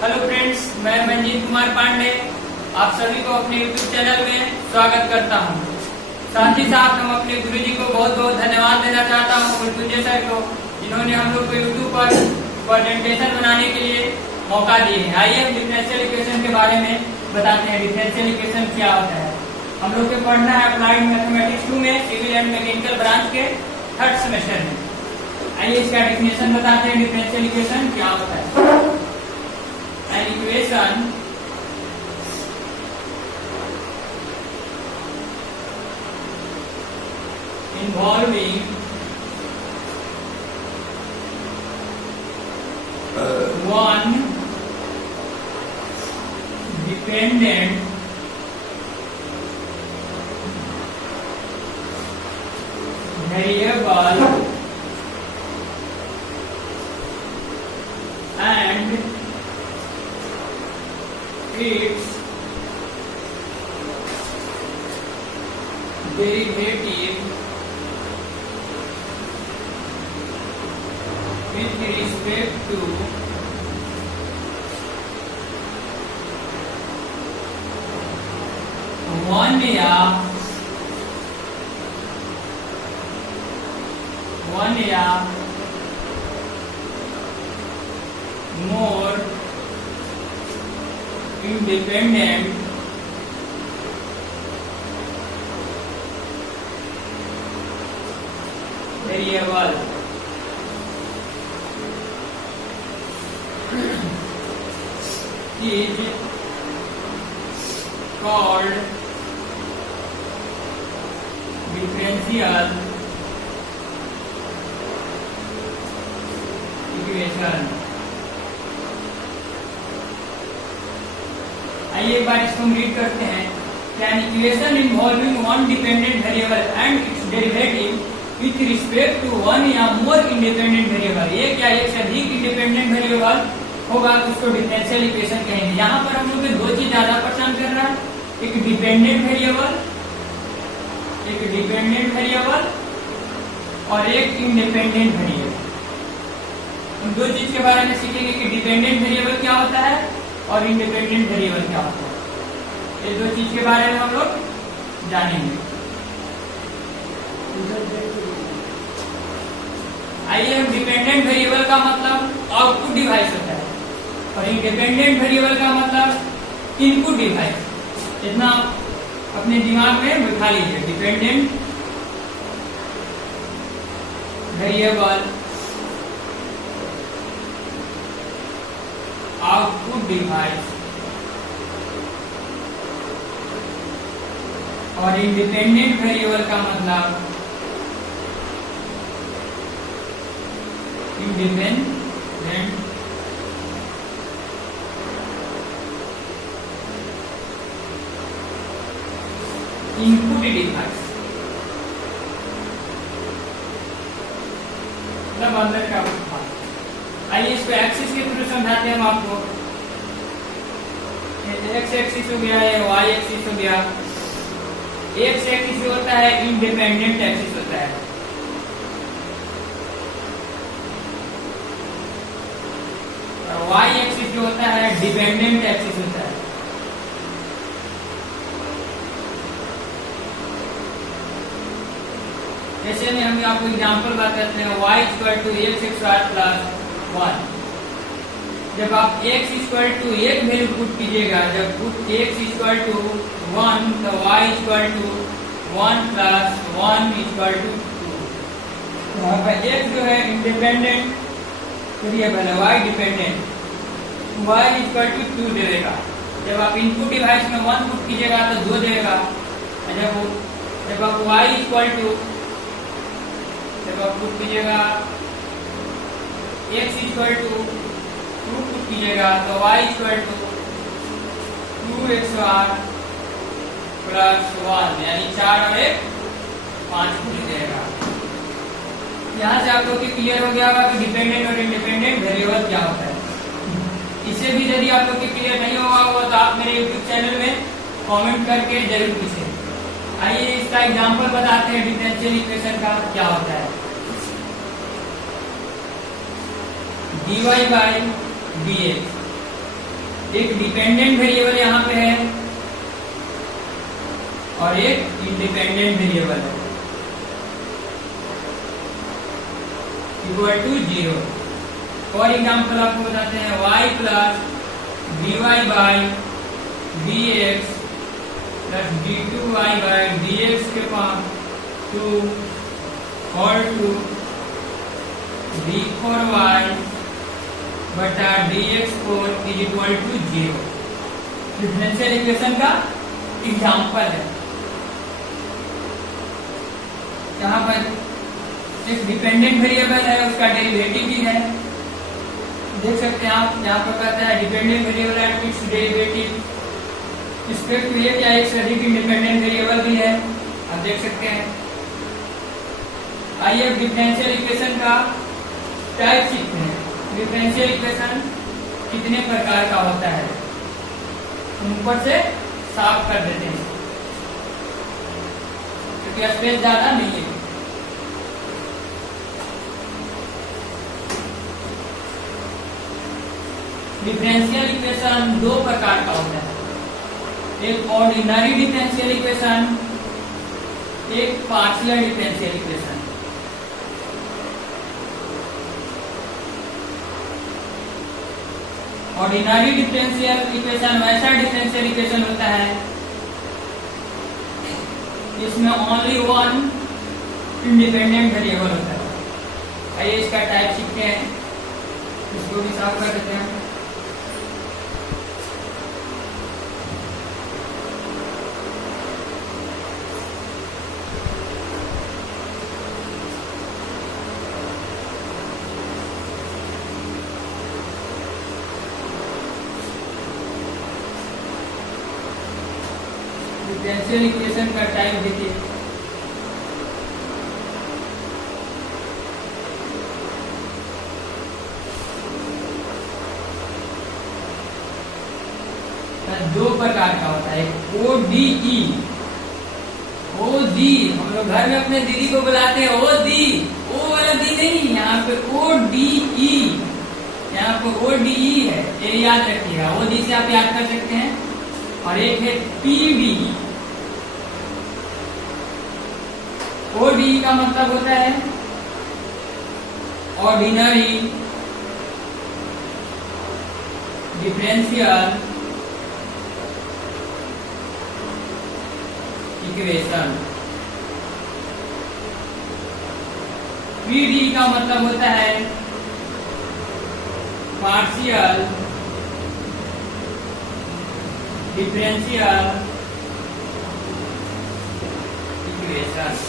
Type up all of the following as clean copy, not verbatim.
Hello friends, मैं मंजीत कुमार पांडे आप सभी को अपने YouTube चैनल में स्वागत करता हूं। साथ ही साथ हम अपने गुरुजी को बहुत बहुत धन्यवाद देना चाहता हूं, मृत्युंजय सर को, जिन्होंने हम लोग को YouTube पर प्रेजेंटेशन बनाने के लिए मौका दिए हैं। आइए हम डिफरेंशियल इक्वेशन के बारे में बताते हैं। डिफरेंशियल इक्वेशन क्या होता है। हम लोग को पढ़ना है अप्लाइड मैथमेटिक्स 2 में सिविल एंड मैकेनिकल ब्रांच के 3rd सेमेस्टर में। आइए इसका डेफिनेशन बताते हैं। डिफरेंशियल इक्वेशन क्या होता है। An equation involving one dependent variable and its derivative with respect to one या more independent variable is called differential equation। आइए एक बार इसको हम रीड करते हैं। An equation involving one dependent variable and its derivative with respect to one या more independent variable। ये क्या, एक से अधिक इंडिपेंडेंट वेरिएबल होगा तो उसको डिफरेंशियल इक्वेशन कहेंगे। यहाँ पर हम लोग को दो चीज ज्यादा परेशान कर रहा है, एक डिपेंडेंट वेरिएबल और एक इंडिपेंडेंट वेरिएबल। हम दो चीज के बारे में सीखेंगे कि डिपेंडेंट वेरिएबल क्या होता है और इंडिपेंडेंट वेरिएबल क्या होता है। ये दो चीज के बारे में हम लोग जानेंगे। आइए हम डिपेंडेंट वेरिएबल का मतलब आउटपुट डिवाइस होता है और इंडिपेंडेंट वेरिएबल का मतलब इनपुट डिवाइस। इतना अपने दिमाग में बिठा लीजिए। डिपेंडेंट वेरिएबल आउटपुट डिवाइस और इंडिपेंडेंट वेरिएबल का मतलब इंडिपेंडेंट इनपुट डिवाइस, मतलब अंदर का उत्पाद। आइए इसको एक्सिस के थ्रू समझाते हैं हम आपको। एक्स एक्सिस हो गया, ये वाई एक्सिस हो गया। एक्स एक्सिस जो होता है इंडिपेंडेंट एक्सिस होता है, और वाई एक्सिस जो होता है डिपेंडेंट एक्सिस होता है। जैसे में हम आपको एग्जांपल बताते हैं। y equal to x square plus 1। जब आप x equal to 1 value put कीजिएगा, जब पुट x इक्वल टू 1 तो y equal to 1 plus 1 equal to 2। यहाँ पर x जो है इंडिपेंडेंट वेरिएबल है, y dependent, y equal to 2 देगा। जब आप इनपुट डिवाइस में 1 पुट कीजिएगा तो 2 देगा। जब आप y इक्वल टू जब आप पुट कीजिएगा x इक्वल टू 2 पुट कीजिएगा तो y equal to 2x plus 1 यानी 4 और 1 5 पुट देगा। यहाँ से आप लोग को क्लियर हो गया होगा कि डिपेंडेंट और इंडिपेंडेंट वेरिएबल क्या होता है। इससे भी यदि आप लोग को क्लियर नहीं होगा तो आप मेरे YouTube चैनल में कमेंट करके जरूर पूछें। आइए इसका एग्जांपल बताते हैं डिफरेंशियल इक्वेशन का क्या होता है। dy बाई dx एक डिपेंडेंट वेरिएबल यहाँ पे है और एक इंडिपेंडेंट वेरिएबल है, इक्वल टू 0। फॉर एग्जाम्पल आपको बताते हैं y plus dy by dx plus d2y by dx के पास 2 और 2 d4y बटा dx4 is equal to 0। Differential equation का एग्जाम्पल है। यहाँ पर एक डिपेंडेंट वेरिएबल है, उसका डेरिवेटिव भी है, देख सकते हैं आप। यहाँ पर कहता है dependent variable and its derivative respect to एक या एक से अधिक इंडिपेंडेंट वेरिएबल भी है, आप देख सकते हैं। आइए अब डिफरेंशियल इक्वेशन का टाइप सीखते हैं। डिफरेंशियल इक्वेशन कितने प्रकार का होता है, ऊपर से साफ कर देते हैं क्योंकि स्पेस ज्यादा नहीं है। डिफरेंशियल इक्वेशन दो प्रकार का होता है, एक ऑर्डिनरी डिफरेंशियल इक्वेशन, एक partial differential equation. Ordinary differential equation वैसा डिफरेंशियल इक्वेशन होता है इसमें ओनली वन इंडिपेंडेंट वेरिएबल होता है। आइए इसका टाइप सीखते हैं, इसको भी साफ कर देते हैं। डिफरेंशियल इक्वेशन का टाइप देखिए, दो प्रकार का होता है, ODE। OD हम लोग घर में अपने दीदी को बुलाते हैं OD, ओ वाला दी नहीं, यहाँ पे ODE, यहाँ पे ODE है, ये याद रखिएगा। OD से आप याद कर सकते हैं। और एक है PDE। ODE का मतलब होता है ऑर्डिनरी डिफरेंशियल इक्वेशन। PDE का मतलब होता है पार्शियल डिफरेंशियल इक्वेशन।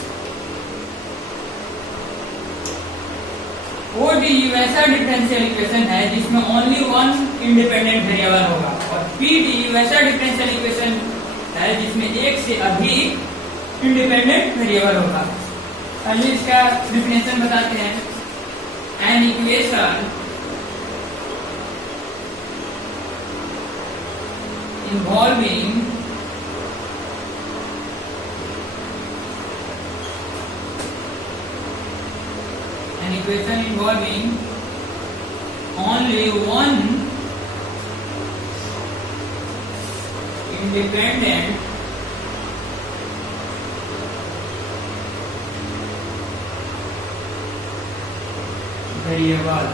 ODE वैसा डिफरेंशियल इक्वेशन है जिसमें ओनली वन इंडिपेंडेंट वेरिएबल होगा, और PDE वैसा डिफरेंशियल इक्वेशन है जिसमें एक से अधिक इंडिपेंडेंट वेरिएबल होगा। चलिए इसका डिफिनेशन बताते हैं। N equation involving an equation involving only one independent variable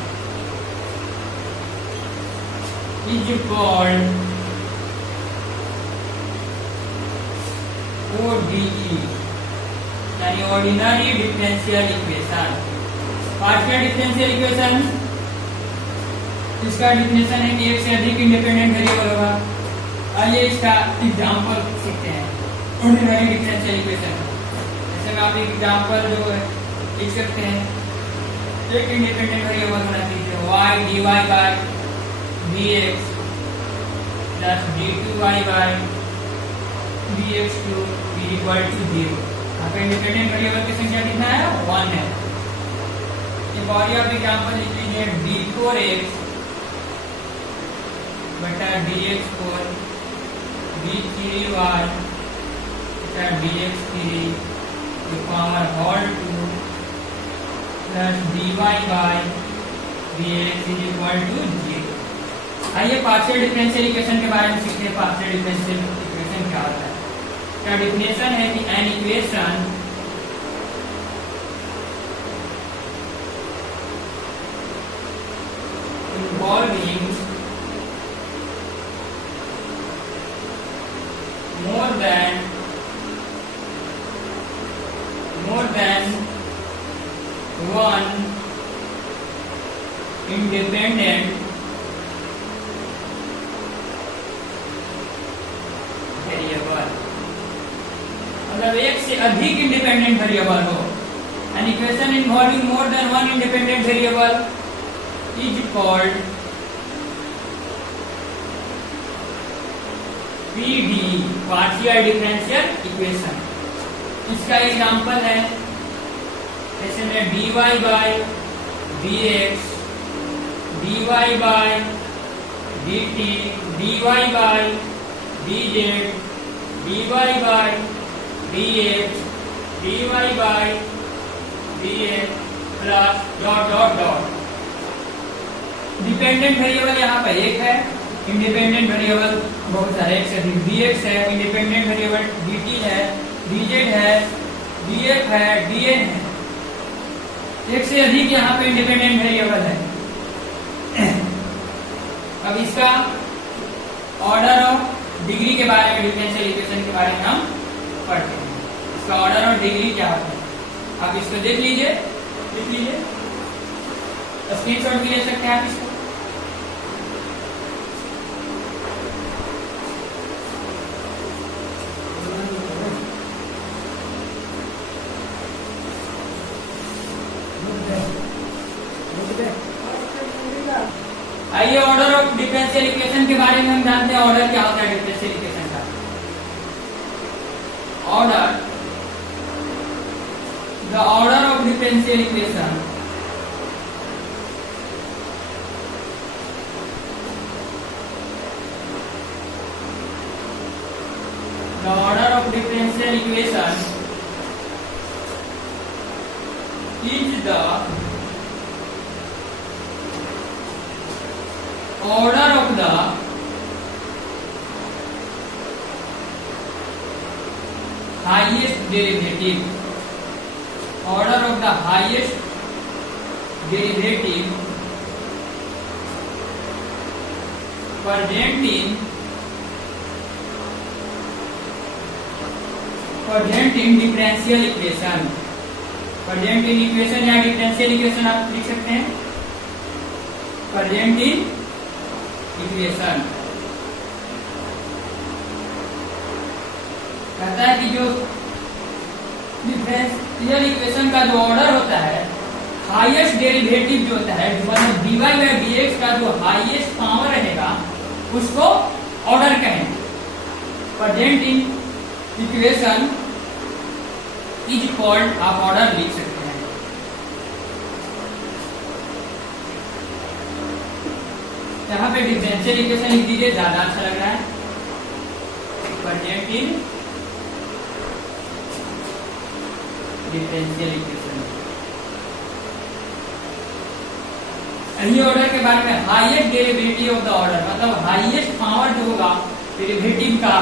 is called ODE, यानी ordinary differential equation. Partial differential equation, इसका डिफिनेशन है कि एक से अधिक इंडिपेंडेंट वेरिएबल होगा। आइए इसका एग्जांपल सीखते हैं ऑर्डिनरी डिफरेंशियल इक्वेशन। जैसे में आप एक एग्जांपल जो है लिख सकते हैं, एक इंडिपेंडेंट वेरिएबल होना चाहिए y dy by dx plus d2y by dx2 is equal to 0। यहाँ पे इंडिपेंडेंट वेरिएबल की संख्या कितना है, 1 है। एक और आप एग्जांपल लिख लीजिए d4x बटा dx4 d3y बटा dx3 की power whole 2 plus dy by dx is equal to 0। आइए पार्शियल डिफरेंशियल इक्वेशन के बारे में सीखते हैं। पार्शियल डिफरेंशियल इक्वेशन क्या होता है? क्या डिफिनेशन है कि an equation involving more than one independent variable, मतलब एक से अधिक इंडिपेंडेंट वेरिएबल हो। An equation involving more than one independent variable is called PD, partial differential equation. इसका एग्जांपल है जैसे में dy by dx, dy by dt, dy by dz, dy by dx, dy by dx plus dot dot dot. Dependent variable यहाँ पर एक है, independent variable बहुत सारे, एक से अधिक dx है, इंडिपेंडेंट वेरिएबल dt है, dz है, df है, dn है, एक से अधिक यहाँ पे इंडिपेंडेंट वेरिएबल है। अब इसका ऑर्डर ऑफ डिग्री के बारे में, डिफरेंशियल इक्वेशन के बारे में हम पढ़ते हैं। इसका ऑर्डर ऑफ डिग्री क्या होता है आप इसको देख लीजिए, लिख लीजिए, स्क्रीनशॉट भी ले सकते हैं आप इसको। आइए ऑर्डर ऑफ डिफरेंशियल इक्वेशन के बारे में हम जानते हैं। ऑर्डर क्या होता है डिफरेंशियल इक्वेशन का? Order, the order of differential equation the order of differential equation is the order of the highest derivative, order of the highest derivative present in differential equation. Present in equation या differential equation आप लिख सकते हैं, present in equation. कहता है कि जो differential equation का जो ऑर्डर होता है, हाईएस्ट डेरिवेटिव जो होता है, मतलब dy बाय dx का जो हाईएस्ट पावर रहेगा उसको ऑर्डर कहेंगे। Present in equation is called, आप ऑर्डर लिख सकते हैं। यहाँ पे डिफरेंशियल इक्वेशन लिख दीजिए, ज्यादा अच्छा लग रहा है। Present in differential equation. यही ऑर्डर के बारे में, highest derivative of the order, मतलब हाईएस्ट पावर जो होगा डेरिवेटिव का,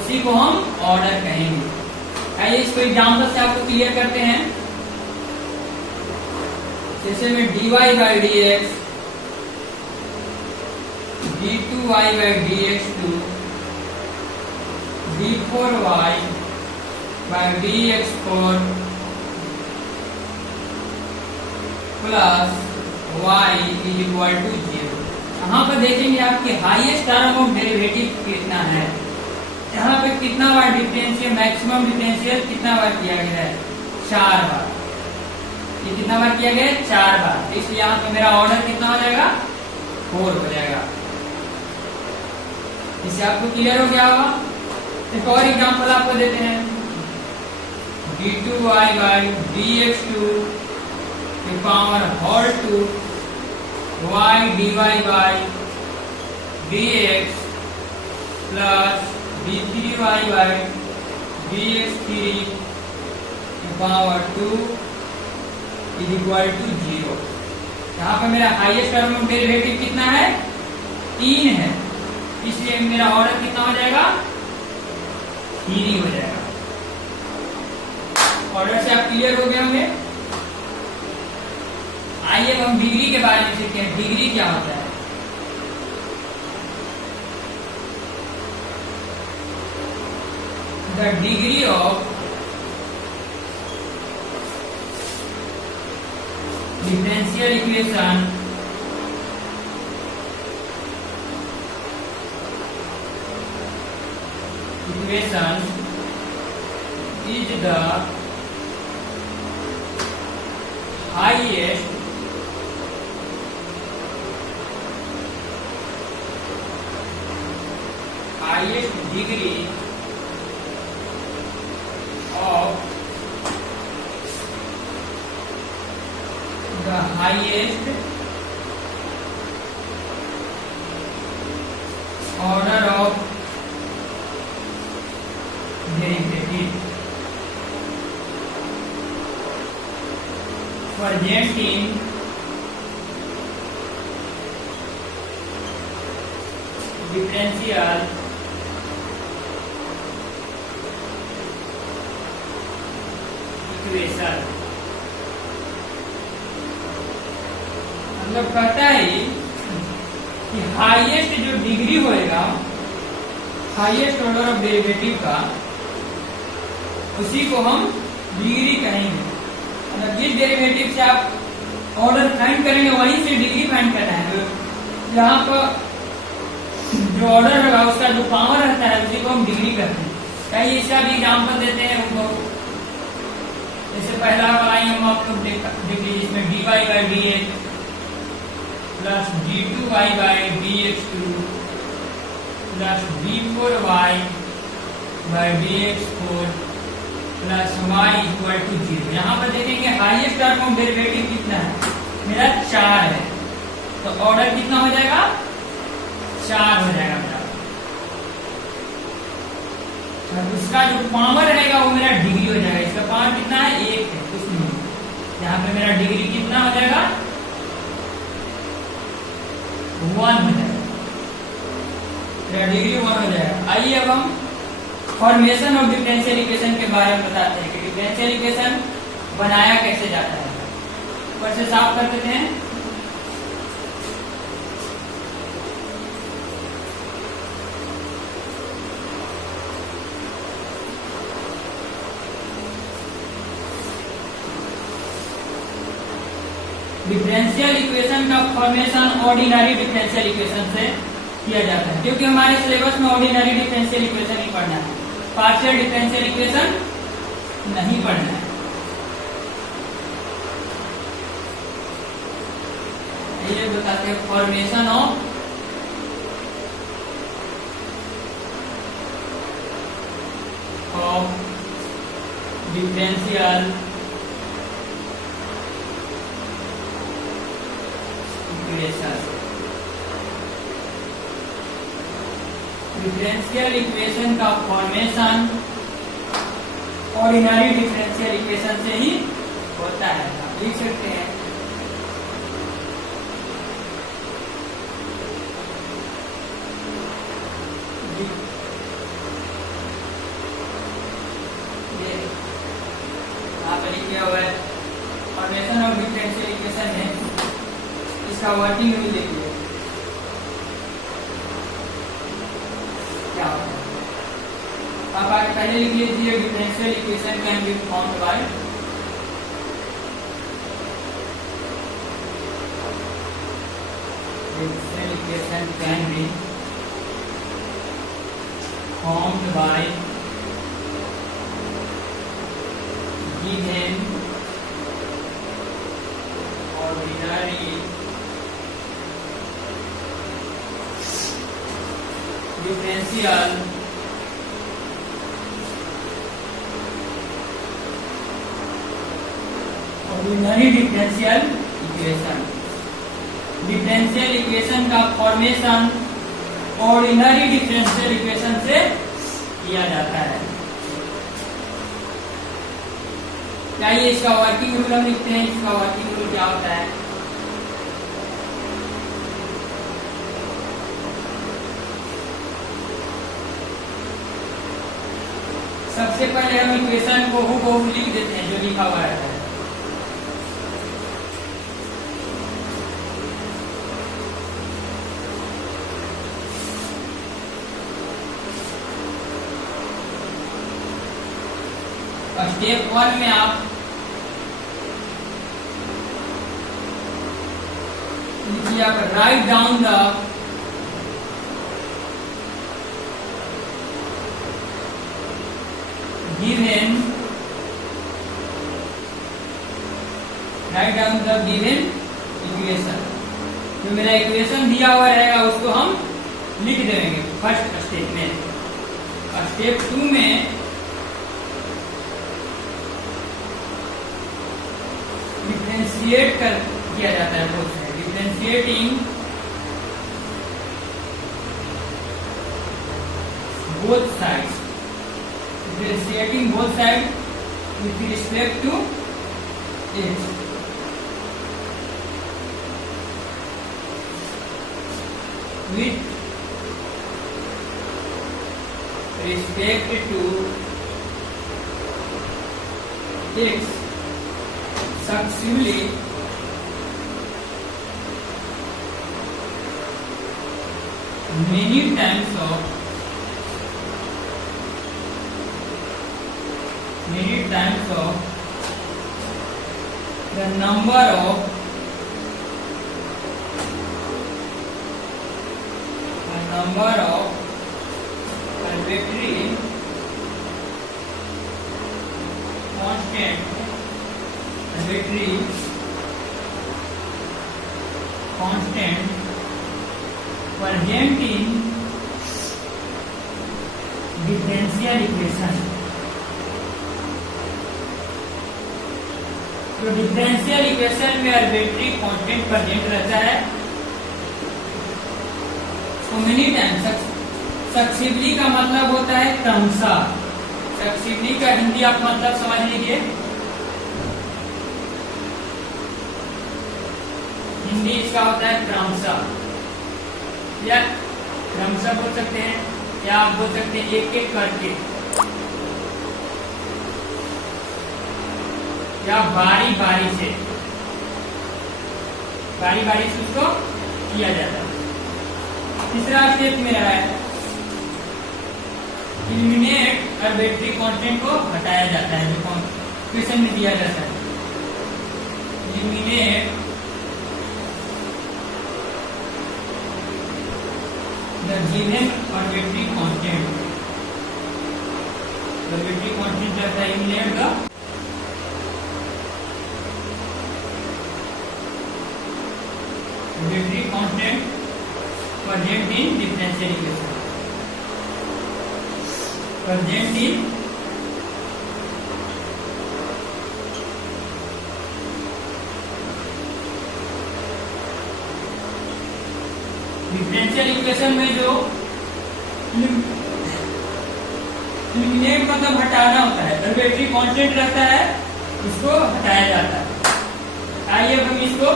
उसी को हम ऑर्डर कहेंगे। आइए इसको एग्जाम्पल से आपको क्लियर करते हैं। जैसे में dy by dx, d2y by dx2, d4y by dx4 plus y is equal to 0। यहाँ पर देखेंगे आपकी हाईएस्ट टर्म ऑफ डेरिवेटिव कितना है। यहाँ पे कितना बार डिफरेंशियल, मैक्सिमम डिफरेंशियल कितना बार किया गया है? 4 बार। ये कितना बार किया गया है? 4 बार। इसलिए यहाँ पे मेरा ऑर्डर कितना हो जाएगा? 4 हो जाएगा। इससे आपको क्लियर हो गया होगा। एक और एग्जांपल आपको देते हैं, d2y बाय dx2 की power whole 2 y dy by dx plus d3y by dx3 की पावर 2 इज इक्वल टू 0। यहाँ पे मेरा हाईएस्ट टर्म ऑफ डेरिवेटिव कितना है? 3 है, इसलिए मेरा ऑर्डर कितना हो जाएगा? 3 हो जाएगा। ऑर्डर से आप क्लियर हो गए होंगे। आइए हम डिग्री के बारे में सीखते हैं। डिग्री क्या होता है? The degree of differential equation is the highest degree of the highest order of derivative presenting differential equation. मतलब कहता है कि हाईएस्ट जो डिग्री होएगा, हाईएस्ट ऑर्डर ऑफ डेरिवेटिव का, उसी को हम डिग्री कहेंगे। मतलब जिस डेरिवेटिव से आप ऑर्डर फाइंड करेंगे वहीं से डिग्री फाइंड करना है। यहाँ पर जो ऑर्डर होगा उसका जो पावर रहता है उसी को हम डिग्री कहते हैं। कहीं इसका भी एग्जाम्पल देते हैं उनको। जैसे पहला वाला ही हम आप लोग देखिए, इसमें dy by dx plus d2y by dx2 plus d4y by dx4 plus y equal to 0। यहाँ पर देखेंगे हाईएस्ट टर्म ऑफ डेरिवेटिव कितना है? मेरा 4 है, तो ऑर्डर कितना हो जाएगा? 4 हो जाएगा मेरा। उसका जो पावर रहेगा वो मेरा डिग्री हो जाएगा। इसका पावर कितना है? 1 है, कुछ नहीं। यहाँ पे मेरा डिग्री कितना हो जाएगा? 1 हो जाएगा। मेरा डिग्री 1 हो जाएगा। आइए अब हम फॉर्मेशन ऑफ डिफरेंशियल इक्वेशन के बारे में बताते हैं कि डिफरेंशियल इक्वेशन बनाया कैसे जाता है। ऊपर से साफ कर देते हैं। डिफरेंशियल इक्वेशन का फॉर्मेशन ऑर्डिनरी डिफरेंशियल इक्वेशन से किया जाता है, क्योंकि हमारे सिलेबस में ऑर्डिनरी डिफरेंशियल इक्वेशन ही पढ़ना है, पार्शियल डिफरेंशियल इक्वेशन नहीं पढ़ना है। ये बताते हैं formation of differential differential equation का फॉर्मेशन ऑर्डिनरी डिफरेंशियल इक्वेशन से ही होता है। लिख सकते हैं यहाँ पर लिखा हुआ है फॉर्मेशन ऑफ डिफरेंशियल इक्वेशन है। इसका वर्किंग रूल देखिए क्या होता है। आप आगे पहले लिख लीजिए differential equation can be formed by differential equation can be formed by given ordinary differential equation. Differential equation का फॉर्मेशन ऑर्डिनरी डिफरेंशियल इक्वेशन से किया जाता है। चाहिए इसका वर्किंग रूल हम लिखते हैं। इसका वर्किंग रूल क्या होता है? सबसे पहले हम इक्वेशन को हूबहू लिख देते हैं जो लिखा हुआ रहता है। स्टेप 1 में आप लिखिए, आप write down the given, write down the given equation. जो मेरा इक्वेशन दिया हुआ रहेगा उसको हम लिख देंगे फर्स्ट स्टेप में। स्टेप 2 में डिफरेंशिएट कर किया जाता है both side, differentiating both side, differentiating both side with respect to x, with respect to x successively many times of the number of arbitrary constant present in differential equation। तो differential equation में arbitrary constant present रहता है तो many time. Successively का मतलब होता है क्रमशः। सक्सेसिवली का हिंदी आप मतलब समझ लीजिए, हिंदी इसका होता है क्रमशः, या क्रमशः बोल सकते हैं, या आप बोल सकते हैं एक एक करके, या बारी बारी से उसको किया जाता है। तीसरा स्टेप में रहा है एलिमिनेट आर्बिट्री कांस्टेंट को हटाया जाता है, जो क्वेश्चन में दिया जाता है। Eliminate the given arbitrary constant, arbitrary constant रहता है eliminate the arbitrary constant present in differential equation, present in differential equation में जो eliminate मतलब हटाना होता है, arbitrary constant रहता है उसको हटाया जाता है। आइए हम इसको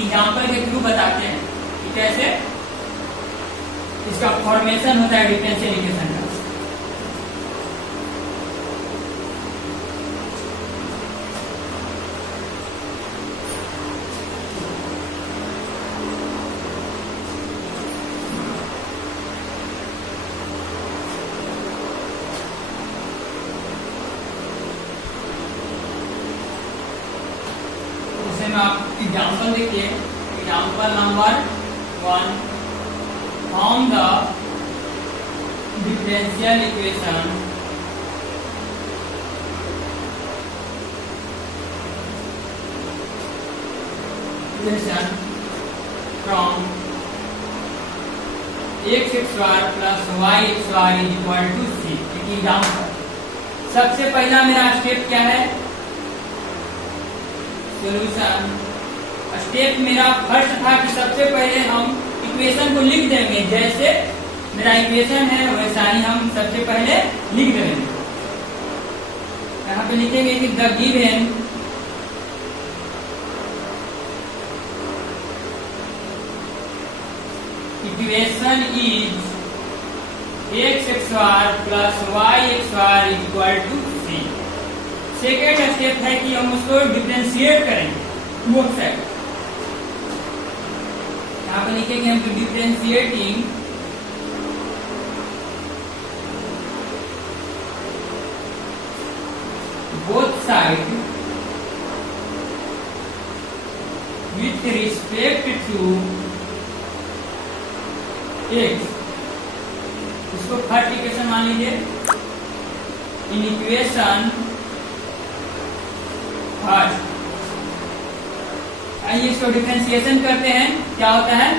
एग्जाम्पल के थ्रू बताते हैं कि कैसे इसका फॉर्मेशन होता है डिफरेंशियल इक्वेशन का। में आप एग्जाम्पल देखिए, example number 1, form the differential equation from x square plus y square is equal to c। Example, सबसे पहला मेरा स्टेप क्या है? सॉल्यूशन। स्टेप मेरा फर्स्ट था कि सबसे पहले हम इक्वेशन को लिख देंगे, जैसे मेरा इक्वेशन है वैसा ही हम सबसे पहले लिख देंगे। यहाँ पे लिखेंगे कि the given equation is x square plus y square equal to c. Second step है कि हम उसको डिफरेंशिएट करेंगे बोथ साइड। यहाँ पर लिखेंगे हम differentiating both side with respect to x। इसको थर्ड इक्वेशन मान लीजिए। इन इक्वेशन फर्स्ट आइए इसको डिफरेंशिएशन करते हैं। क्या होता है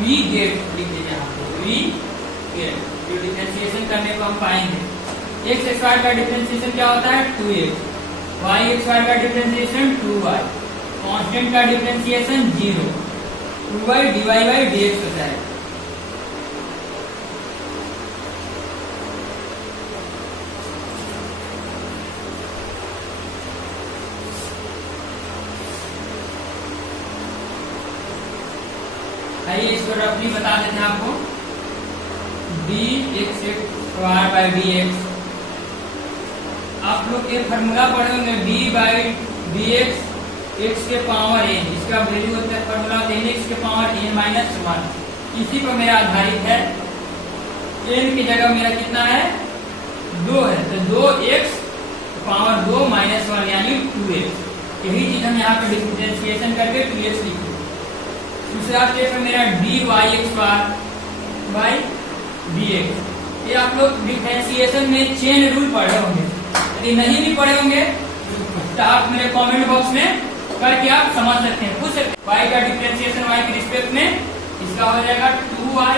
वी गेट लिख दीजिए यहाँ पे वी गेट। जो डिफरेंशिएशन करने को हम पाएंगे एक्स स्क्वायर का डिफरेंशिएशन क्या होता है 2x, वाई स्क्वायर का डिफरेंशिएशन 2y, कांस्टेंट का differentiation 0, 2y dy by dx होता है। आइए इसको रफली बता देते हैं आपको। dx स्क्वायर बाई dx, आप लोग एक फॉर्मूला पढ़े होंगे d बाई dx x के पावर n। इसका वैल्यू होता है फॉर्मूला n x के पावर n माइनस 1। इसी पर मेरा आधारित है। n की जगह मेरा कितना है 2 है, तो 2x पावर 2 माइनस 1 यानी 2x। यही चीज हम यहाँ पे डिफरेंशिएशन करके 2x लिखे। दूसरा स्टेप है मेरा dy स्क्वायर बाई dx। ये आप लोग डिफरेंशिएशन में चेन रूल पढ़े होंगे। यदि नहीं भी पढ़े होंगे तो आप मेरे कमेंट बॉक्स में करके आप समझ सकते हैं, पूछ सकते हैं। y का डिफरेंशिएशन y के रिस्पेक्ट में इसका हो जाएगा 2y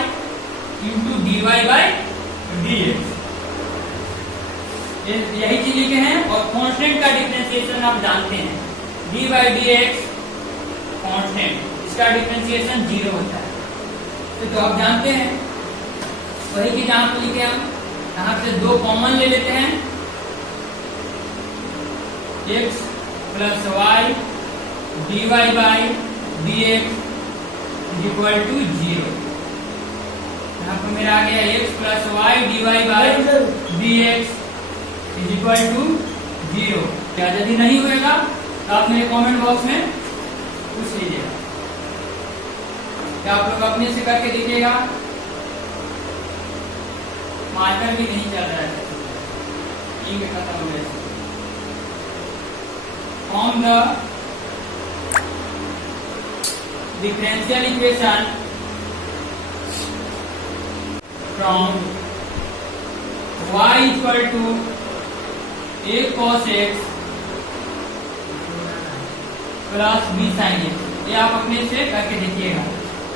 into dy by dx। यही चीज लिखे हैं। और कांस्टेंट का डिफरेंशिएशन आप जानते हैं d बाई dx कांस्टेंट, इसका डिफरेंशिएशन 0 होता है। तो आप जानते हैं वही चीज यहाँ पे लिखे हम। यहाँ से 2 कॉमन ले लेते हैं, x plus y dy by dx equal to 0। यहाँ पे मेरा आ गया x plus y dy by dx equal to 0। क्या यदि नहीं होगा तो आप मेरे कमेंट बॉक्स में पूछ लीजिएगा। क्या आप लोग अपने से करके देखिएगा। मार्कर भी नहीं चल रहा है, इंक खत्म हो गया। From the differential equation from y equal to a cos x plus b sin x, ये आप अपने से करके देखिएगा।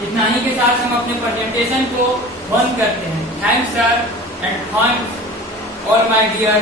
इतना ही के साथ हम अपने प्रेजेंटेशन को बंद करते हैं। Thanks sir and thanks all my dear